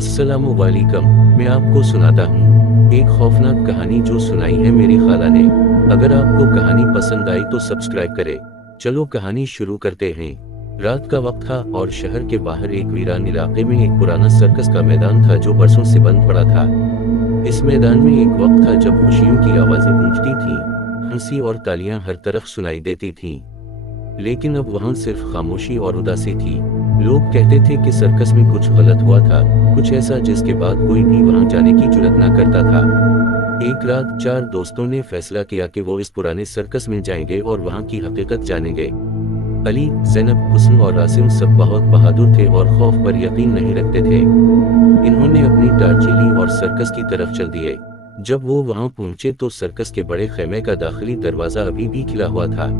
अस्सलामुअलैकुम। मैं आपको सुनाता हूँ एक खौफनाक कहानी जो सुनाई है मेरी खाला ने। अगर आपको कहानी पसंद आई तो सब्सक्राइब करें। चलो कहानी शुरू करते हैं। रात का वक्त था और शहर के बाहर एक वीरान इलाके में एक पुराना सर्कस का मैदान था जो बरसों से बंद पड़ा था। इस मैदान में एक वक्त था जब खुशियों की आवाजें गूंजती थीं, हंसी और तालियां हर तरफ सुनाई देती थीं। लेकिन अब वहां सिर्फ खामोशी और उदासी थी। लोग कहते थे कि सर्कस में कुछ गलत हुआ था, कुछ ऐसा जिसके बाद कोई भी वहां जाने की जुर्रत न करता था। एक रात 4 दोस्तों ने फैसला किया कि वो इस पुराने सर्कस में जाएंगे और वहां की हकीकत जानेंगे। अली, ज़ैनब, हुस्न और रासिम सब बहुत बहादुर थे और खौफ पर यकीन नहीं रखते थे। इन्होंने अपनी टार्ची ली और सर्कस की तरफ चल दिए। जब वो वहां पहुंचे तो सर्कस के बड़े खेमे का दाखिली दरवाजा अभी भी खुला हुआ था।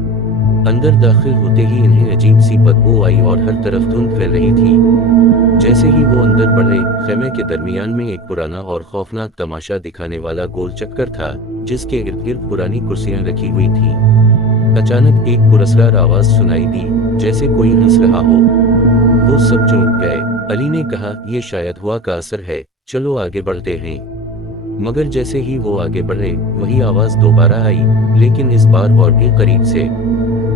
अंदर दाखिल होते ही इन्हें अजीब सी बदबू आई और हर तरफ धुंध फैल रही थी। जैसे ही वो अंदर बढ़े, खेमे के दरमियान में एक पुराना और खौफनाक तमाशा दिखाने वाला गोल चक्कर था, जिसके इर्द गिर्द पुरानी कुर्सियां रखी हुई थीं। अचानक एक पुरस्कार आवाज सुनाई दी, जैसे कोई हंस रहा हो। वो सब चौंक गए। अली ने कहा, ये शायद हवा का असर है, चलो आगे बढ़ते हैं। मगर जैसे ही वो आगे बढ़े, वही आवाज दोबारा आई, लेकिन इस बार और भी करीब से।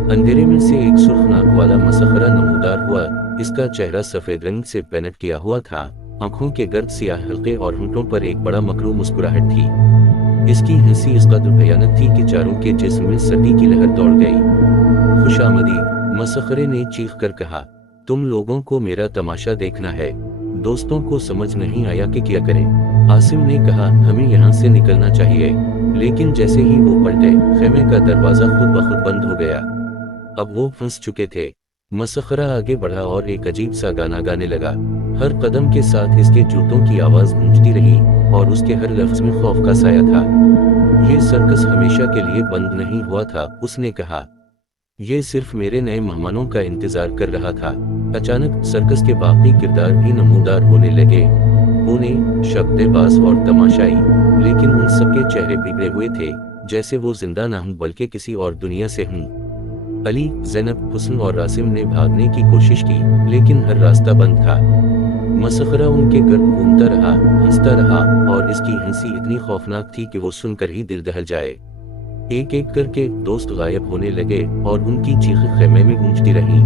अंधेरे में से एक सुर्खनाक वाला मसखरा नमूदार हुआ। इसका चेहरा सफेद रंग से पेंट किया हुआ था, आंखों के गर्द सियाह हल्के और होंठों पर एक बड़ा मकरू मुस्कुराहट थी। इसकी हंसी इस कदर भयानक थी कि चारों के जिस्म में सर्दी की लहर दौड़ गई। खुशामदी, मसखरे ने चीख कर कहा, तुम लोगों को मेरा तमाशा देखना है। दोस्तों को समझ नहीं आया कि क्या करें। आसिम ने कहा, हमें यहाँ से निकलना चाहिए। लेकिन जैसे ही वो पलटे, खेमे का दरवाजा खुद ब खुद बंद हो गया। अब वो फंस चुके थे। मसखरा आगे बढ़ा और एक अजीब सा गाना गाने लगा। हर कदम के साथ इसके जूतों की आवाज गूंजती रही और उसके हर लफ्ज में खौफ का साया था। ये सर्कस हमेशा के लिए बंद नहीं हुआ था, उसने कहा। ये सिर्फ मेरे नए मेहमानों का इंतजार कर रहा था। अचानक सर्कस के बाकी किरदार भी नमूदार होने लगे। बोने, शब्देबाज और तमाशाई, लेकिन उन सबके चेहरे बिगड़े हुए थे, जैसे वो जिंदा न हों बल्कि किसी और दुनिया से हों। अली, ज़ैनब, हुस्न और रासिम ने भागने की कोशिश की, लेकिन हर रास्ता बंद था। मसखरा उनके गर्द घूमता रहा, हंसता रहा, और इसकी हंसी इतनी खौफनाक थी कि वो सुनकर ही दिल दहल जाए। एक एक करके दोस्त गायब होने लगे और उनकी चीखें खेमे में गूंजती रहीं।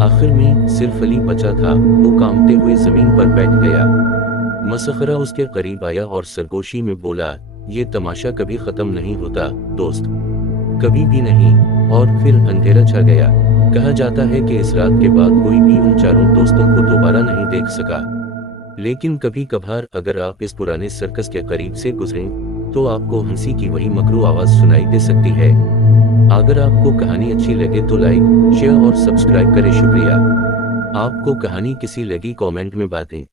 आखिर में सिर्फ अली बचा था। वो कांपते हुए जमीन पर बैठ गया। मसखरा उसके करीब आया और सरगोशी में बोला, ये तमाशा कभी खत्म नहीं होता दोस्त, कभी भी नहीं। और फिर अंधेरा छा गया। कहा जाता है कि इस रात के बाद कोई भी उन चारों दोस्तों को दोबारा नहीं देख सका। लेकिन कभी कभार अगर आप इस पुराने सर्कस के करीब से गुजरें तो आपको हंसी की वही मकरू आवाज सुनाई दे सकती है। अगर आपको कहानी अच्छी लगे तो लाइक, शेयर और सब्सक्राइब करें। शुक्रिया। आपको कहानी कैसी लगी कमेंट में बातें।